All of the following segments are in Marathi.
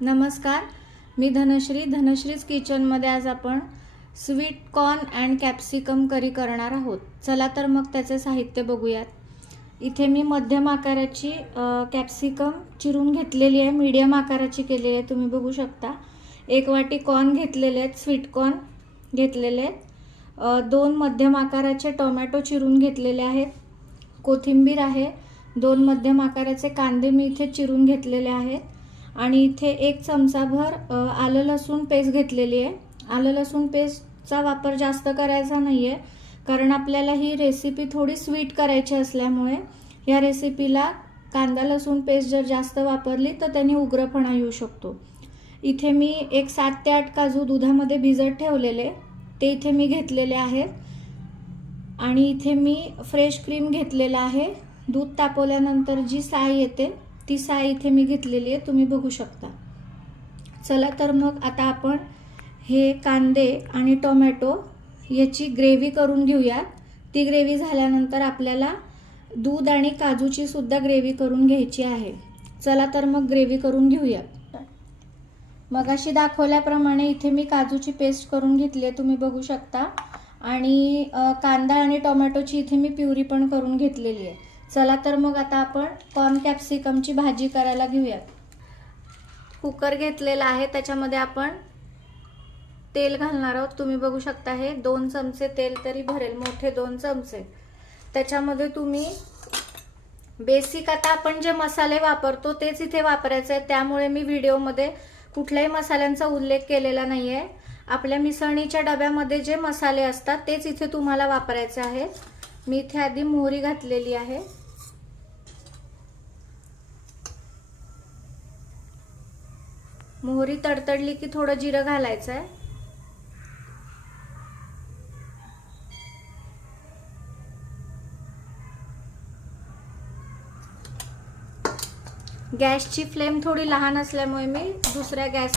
नमस्कार, मी धनश्रीज किचनमध्ये आज आपण स्वीट कॉर्न अँड कॅप्सिकम करी करणार आहोत। चला तर मग त्याचे साहित्य बघूयात। इथे मी मध्यम आकाराची कॅप्सिकम चिरून घेतलेली आहे, मीडियम आकाराची केलेली आहे, तुम्ही बघू शकता। 1 वाटी कॉर्न घेतलेले आहेत, स्वीट कॉर्न घेतलेले आहेत। 2 मध्यम आकाराचे टोमॅटो चिरून घेतलेले आहेत, कोथिंबीर आहे, 2 मध्यम आकाराचे कांदे मी इथे चिरून घेतलेले आहेत आणि इथे 1 चमचाभर आलं लसूण पेस्ट घेतलेली आहे। आलं लसूण पेस्टचा वापर जास्त करायचा नाहीये, कारण आपल्याला ही रेसिपी थोडी स्वीट करायची असल्यामुळे या रेसिपीला कांदा लसूण पेस्ट जर जास्त वापरली तर त्याने उग्रपणा येऊ शकतो। इथे मी 7 ते 8 काजू दुधामध्ये भिजत ठेवलेले ते इथे मी घेतलेले आहेत आणि इथे मी फ्रेश क्रीम घेतलेला आहे। दूध तापवल्यानंतर जी साय येते ती साय इथे मी घेतलेली आहे, तुम्ही बघू शकता। चला तर मग आता आपण हे कांदे आणि टोमॅटो याची ग्रेव्ही करून घेऊया। ती ग्रेव्ही झाल्यानंतर आपल्याला दूध आणि काजूची सुद्धा ग्रेव्ही करून घ्यायची आहे। चला तर मग ग्रेव्ही करून घेऊया। मगाशी दाखवल्याप्रमाणे इथे मी काजूची पेस्ट करून घेतली आहे, तुम्ही बघू शकता, आणि कांदा आणि टोमॅटोची इथे मी प्युरी पण करून घेतलेली आहे। चला तर मग आता आपण कॉर्न कॅप्सिकमची भाजी करायला घेऊया। कुकर घेतलेला आहे, त्याच्यामध्ये आपण तेल घालणार आहोत, तुम्ही बघू शकता। हे 2 चमचे तेल तरी भरेल, मोठे 2 चमचे। त्याच्यामध्ये तुम्ही बेसिक आता आपण जे मसाले वापरतो तेच इथे वापरायचे आहेत, त्यामुळे मी व्हिडिओमध्ये कुठल्याही मसाल्यांचा उल्लेख केलेला नाहीये। आपल्या मिसळणीच्या डब्यामध्ये जे मसाले असतात तेच इथे तुम्हाला वापरायचे आहेत। मी इथे आधी मोहरी घातलेली आहे, मोहरी तडतडली की थोडं जिरं घालायचं आहे। गॅसची फ्लेम थोडी लहान असल्यामुळे मी दुसऱ्या गॅस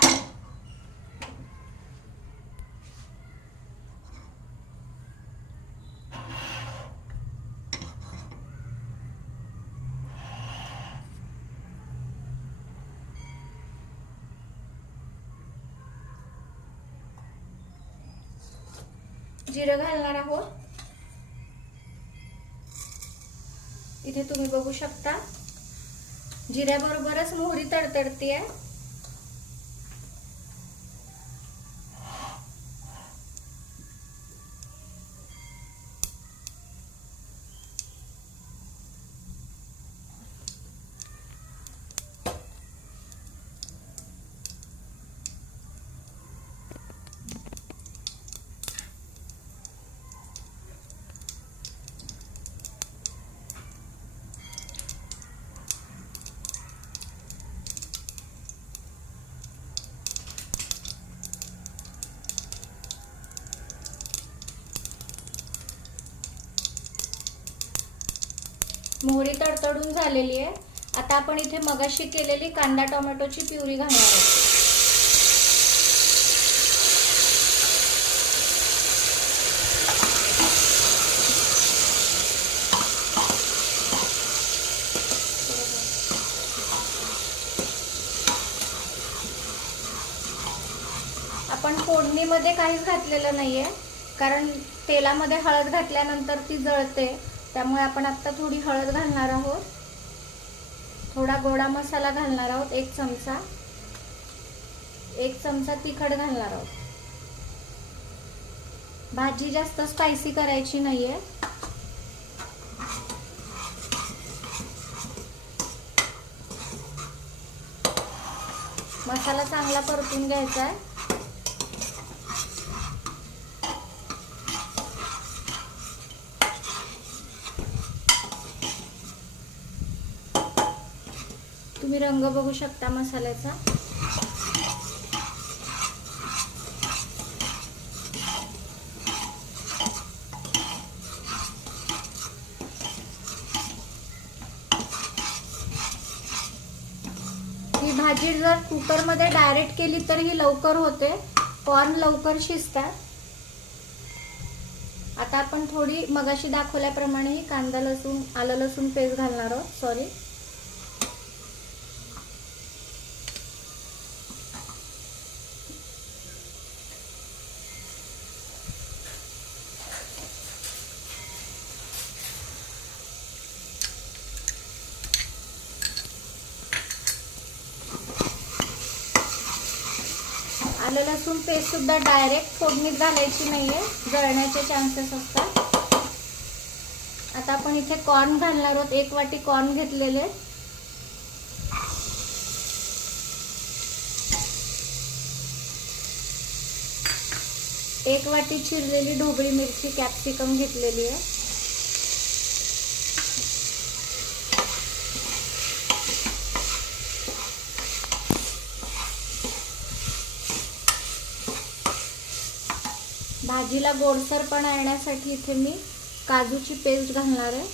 जिरं घालणार आहोत। इथे तुम्ही बघू शकता जिऱ्याबरोबरच मोहरी तडतडते आहे। मोहरी तडतडून झालेली आहे। आता आपण इथे मगाशी केलेली कांदा टोमॅटोची प्युरी घालणार आहोत। आपण फोडणीमध्ये काहीच घातलेलं नाहीये, कारण तेलामध्ये हळद घातल्यानंतर ती जळते, त्यामुळे आपण आता थोडी हळद घालणार आहोत। थोडा गोडा मसाला घालणार आहोत, 1 चमचा, 1 चमचा तिखट घालणार आहोत। भाजी जास्त स्पायसी करायची नाहीये। मसाला चांगला परतून घ्यायचा आहे। तुम्ही रंग बघू शकता मसाल्याचा। ही भाजी जर कुकरमध्ये डायरेक्ट केली तर ही लवकर होते, कॉर्न लवकर शिजतात। आता आपण थोडी मगाशी दाखवल्याप्रमाणे ही कांदा लसूण आलं लसूण पेस्ट घालणार आहोत। आलं लसूण पेस्ट सुद्धा डायरेक्ट फोडणीत घालायची नाहीये, जळण्याचे चान्सेस असतात. आता आपण इथे कॉर्न घालणार आहोत. 1 वाटी कॉर्न घेतलेले. एक वाटी चिरलेली ढोबळी मिरची कॅप्सिकम घेतलेली आहे. भाजीला गोडसरपणा येण्यासाठी इथे मी काजूची पेस्ट घालणार आहे.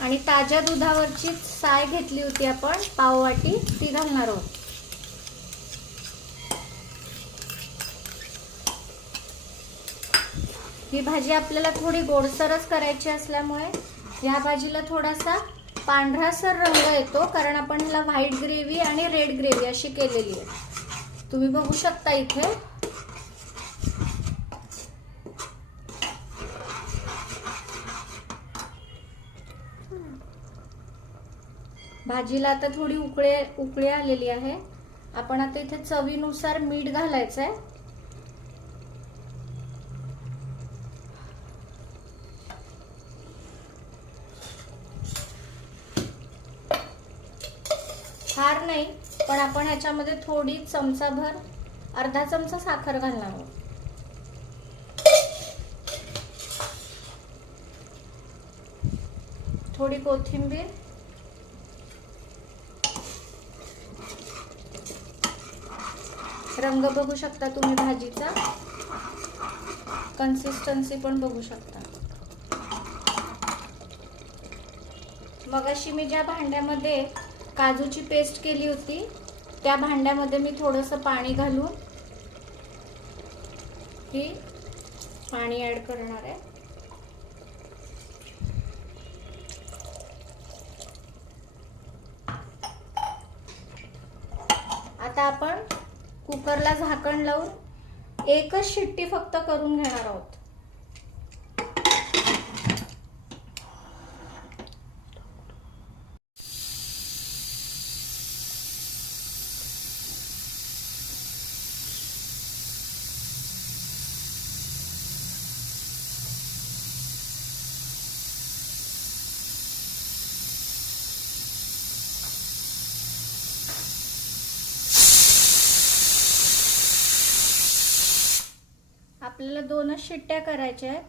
आणि ताज्या दुधावरची साय घेतली होती आपण पाववाटी, ती घालणार आहोत. ही भाजी आपल्याला थोडी गोडसरच करायची असल्यामुळे ह्या भाजीला थोडासा पांढरासर रंग येतो, कारण आपण ह्याला व्हाईट ग्रेव्ही आणि रेड ग्रेव्ही अशी केलेली आहे. तुम्ही बघू शकता इथे. भाजीला आता थोडी उकळी आलेली आहे. आपण आता इथे चवीनुसार मीठ घालायचं आहे. फार नाही, पण आपण ह्याच्यामध्ये थोडी चमचाभर, अर्धा चमचा साखर घालणार आहोत. थोडी कोथिंबीर, रंग बघू शकता तुम्ही भाजीचा, कन्सिस्टन्सी पण बघू शकता. मगाशी मी ज्या भांड्यामध्ये काजूची पेस्ट केली होती त्या भांड्यामध्ये मी थोडंसं पाणी घालून ही पाणी ऍड करणार आहे. आता आपण कुकरला झाकण लावून एकच शिट्टी फक्त करून घेणार आहोत. आपल्याला 2च शिट्ट्या करायच्या आहेत.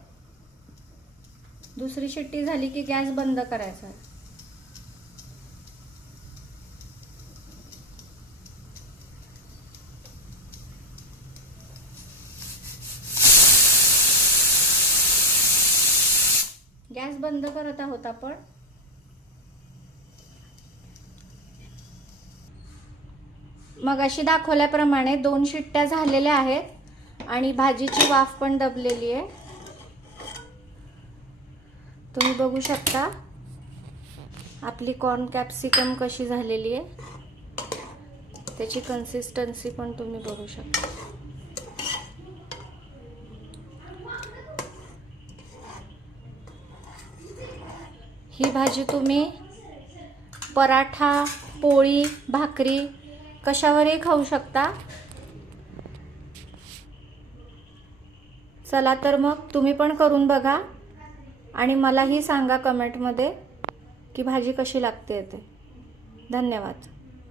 दुसरी शिट्टी झाली की गॅस बंद करायचा आहे. गॅस बंद करत आहोत आपण. मगाशी दाखवल्याप्रमाणे 2 शिट्ट्या झालेल्या आहेत आणि भाजीची वाफ पण दबलेली आहे. तुम्ही बघू शकता आपली कॉर्न कॅप्सिकम कशी झालेली आहे. त्याची कन्सिस्टन्सी पण तुम्ही बघू शकता. ही भाजी तुम्ही पराठा, पोळी, भाकरी कशावरही खाऊ शकता. चला तर मग तुम्ही पण करून बघा आणि मलाही सांगा कमेंटमध्ये की भाजी कशी लागते ते. धन्यवाद.